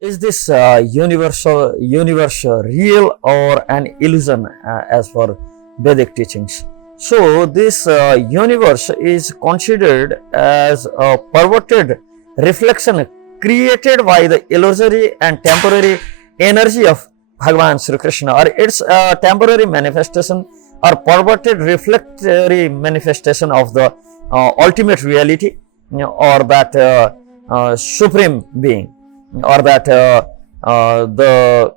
Is this universe real or an illusion as per Vedic teachings? So, this universe is considered as a perverted reflection created by the illusory and temporary energy of Bhagavan Sri Krishna, or it's a temporary manifestation or perverted reflectory manifestation of the ultimate reality, or that supreme being, or that the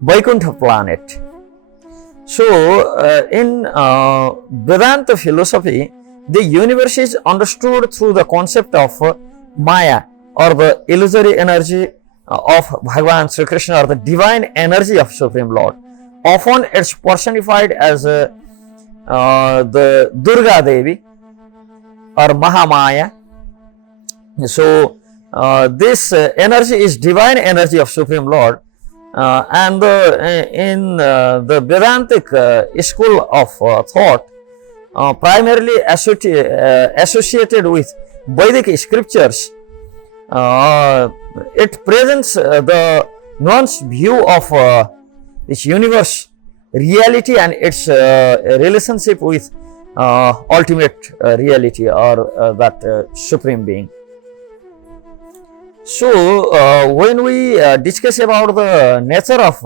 Vaikuntha planet. So, in Vedanta philosophy, the universe is understood through the concept of Maya, or the illusory energy of Bhagavan Sri Krishna, or the divine energy of Supreme Lord. Often it's personified as the Durga Devi or Mahamaya. So, this energy is divine energy of Supreme Lord, and in the Vedantic school of thought, primarily associated with Vedic scriptures, it presents the nuanced view of this universe reality and its relationship with ultimate reality, or that supreme being. So, when we discuss about the nature of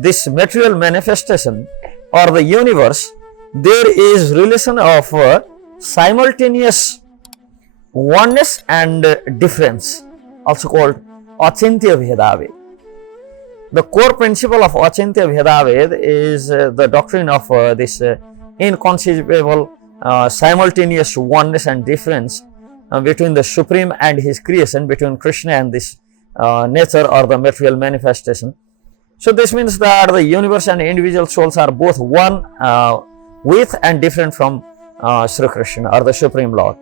this material manifestation or the universe, there is relation of simultaneous oneness and difference, also called Achintya Bhedaved. The core principle of Achintya Bhedaved is the doctrine of this inconceivable simultaneous oneness and difference between the Supreme and his creation, between Krishna and this nature or the material manifestation. So, this means that the universe and individual souls are both one with and different from Sri Krishna or the Supreme Lord.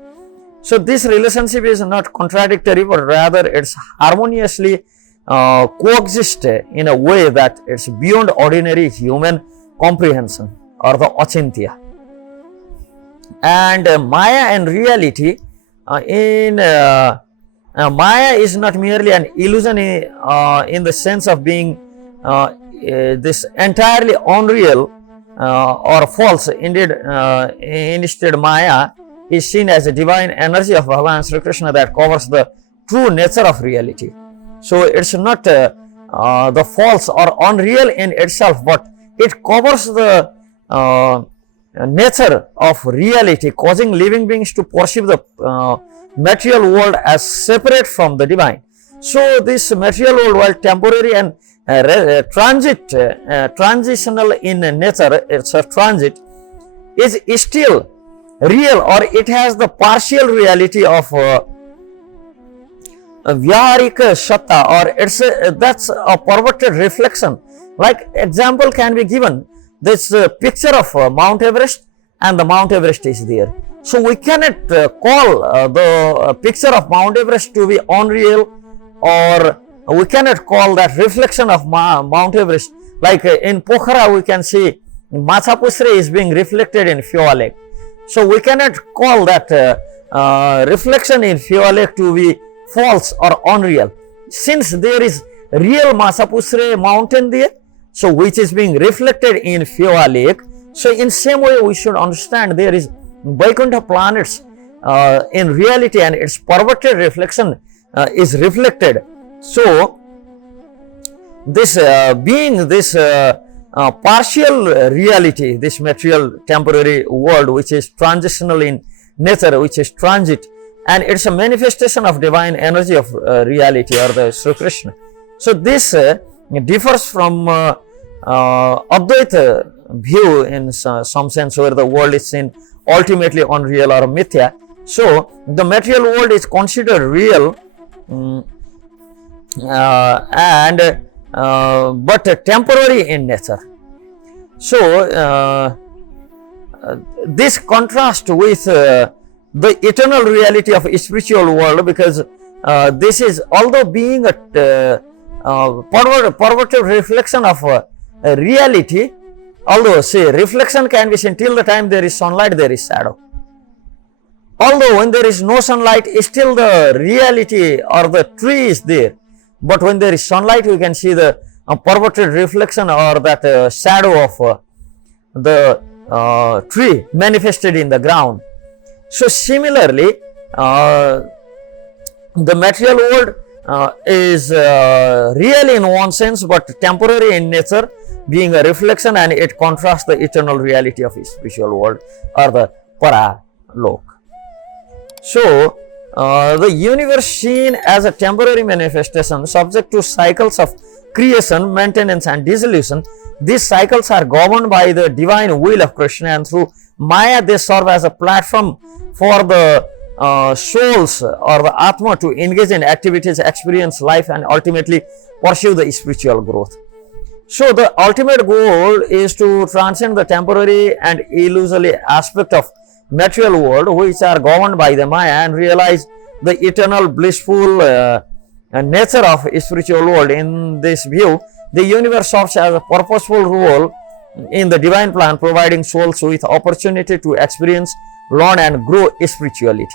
So, this relationship is not contradictory, but rather it's harmoniously coexist in a way that it's beyond ordinary human comprehension, or the Achintya. And Maya and reality, Maya is not merely an illusion in the sense of being this entirely unreal or false. Instead, Maya is seen as a divine energy of Bhagavan Sri Krishna that covers the true nature of reality. So, it's not the false or unreal in itself, but it covers the nature of reality, causing living beings to perceive the material world as separate from the divine. So, this material world, while temporary and transitional in nature, it's a transit, is still real, or it has the partial reality of Vyaharika Satta, or that's a perverted reflection. Like example can be given, this picture of Mount Everest, and the Mount Everest is there. So, we cannot call the picture of Mount Everest to be unreal, or we cannot call that reflection of Mount Everest. Like in Pokhara, we can see Machapusre is being reflected in Fewa Lake. So, we cannot call that reflection in Fewa Lake to be false or unreal, since there is real Machapusre mountain there, so which is being reflected in Fewa Lake. So, in same way we should understand there is Vaikuntha planets in reality, and its perverted reflection is reflected. So, this being this partial reality, this material temporary world which is transitional in nature, which is transit, and it's a manifestation of divine energy of reality, or the Sri Krishna. So, this differs from Advaita view in some sense, where the world is seen ultimately unreal or mithya. So, the material world is considered real but temporary in nature. So, this contrast with the eternal reality of spiritual world, because this is, although being a perverted reflection of reality, although say reflection can be seen till the time there is sunlight, there is shadow. Although when there is no sunlight, still the reality or the tree is there. But when there is sunlight, we can see the perverted reflection or that shadow of the tree manifested in the ground. So similarly, the material world is real in one sense, but temporary in nature, being a reflection, and it contrasts the eternal reality of the spiritual world or the Paralok. So, the universe seen as a temporary manifestation subject to cycles of creation, maintenance and dissolution. These cycles are governed by the divine will of Krishna, and through Maya they serve as a platform for the souls or the Atma to engage in activities, experience life and ultimately pursue the spiritual growth. So, the ultimate goal is to transcend the temporary and illusory aspect of material world, which are governed by the Maya, and realize the eternal blissful nature of spiritual world. In this view, the universe serves as a purposeful role in the divine plan, providing souls with opportunity to experience, learn and grow spiritually.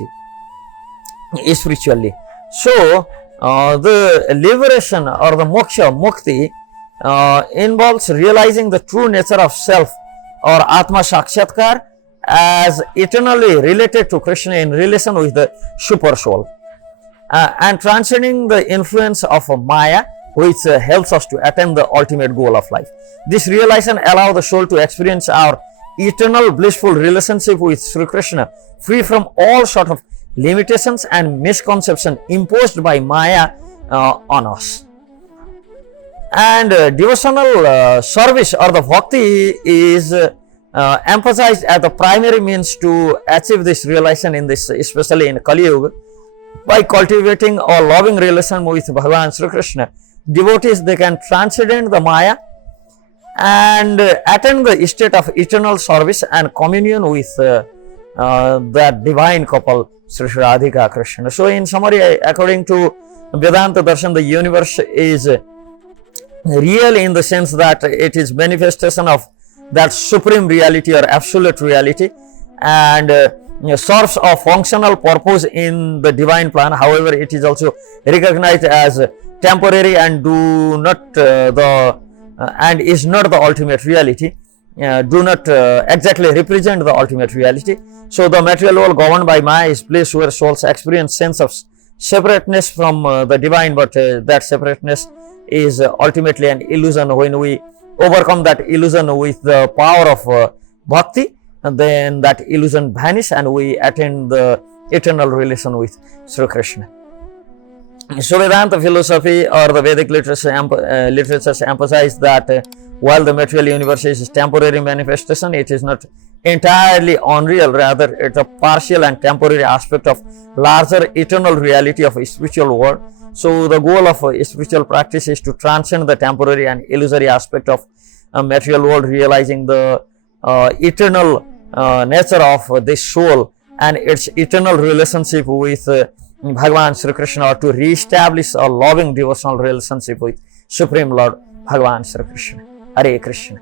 So, the liberation or the moksha, mukti, involves realizing the true nature of self or Atma Sakshatkar as eternally related to Krishna in relation with the super soul, and transcending the influence of Maya, which helps us to attain the ultimate goal of life. This realization allows the soul to experience our eternal blissful relationship with Sri Krishna, free from all sort of limitations and misconception imposed by Maya on us. And devotional service or the bhakti is emphasized as the primary means to achieve this realization in this, especially in Kali Yuga. By cultivating a loving relation with Bhagavan Sri Krishna, devotees they can transcend the Maya and attain the state of eternal service and communion with that divine couple Sri Radhika Krishna. So in summary, according to Vedanta Darshan, the universe is real in the sense that it is manifestation of that supreme reality or absolute reality, and serves a functional purpose in the divine plan. However, it is also recognized as temporary and do not and is not the ultimate reality, do not exactly represent the ultimate reality. So the material world governed by Maya is place where souls experience sense of separateness from the divine, but that separateness is ultimately an illusion. When we overcome that illusion with the power of bhakti, and then that illusion vanishes and we attain the eternal relation with Sri Krishna. So Vedanta philosophy or the Vedic literatures emphasize that while the material universe is temporary manifestation, it is not entirely unreal. Rather, it is a partial and temporary aspect of larger eternal reality of a spiritual world. So the goal of spiritual practice is to transcend the temporary and illusory aspect of a material world, realizing the eternal nature of this soul and its eternal relationship with Bhagavan Sri Krishna, or to re-establish a loving devotional relationship with Supreme Lord Bhagavan Sri Krishna. Hare Krishna.